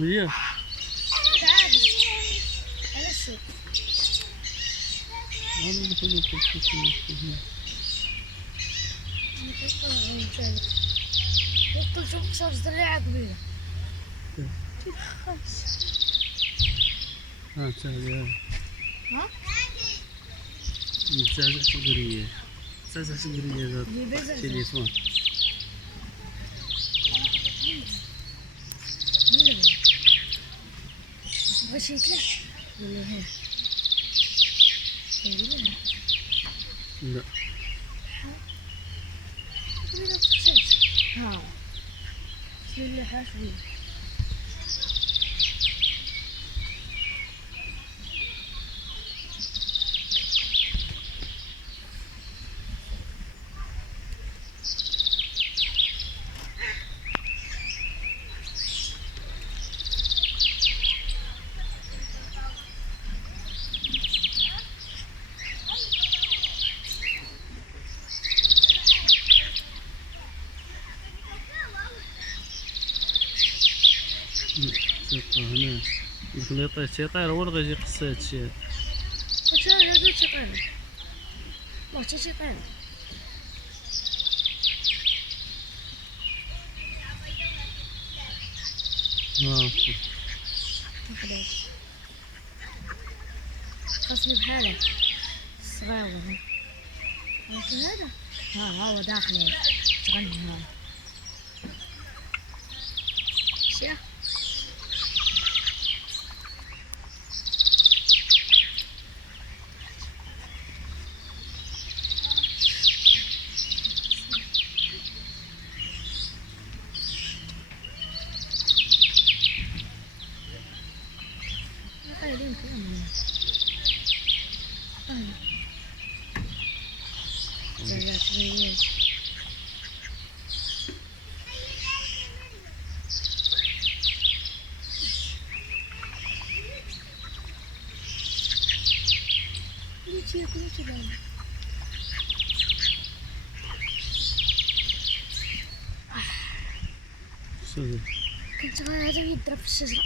هي تعال على السوق. أنا ندخل يدخل شوف صار زريعة كبيرة. ها سهل ها؟ متزعزع سكرية متزعزع سكرية ذات دي بيزا. تليفون بالله بس يطلع ولا هنا؟ لا كبيرة بتخسر. ها بسم الله حاسبي. ثقة هنا الخليطة يطير هو اللي غيجي يقص هادشي هذا. وش هذا تطير؟ ما تطير. خصني بحالك الصغاور. عرفت هذا؟ ها هو داخل تغني هذا. شيخ قايلين كلام. زعزعت بيا. ليش باين؟ سهل كنت غادي يضرب في الشجرة.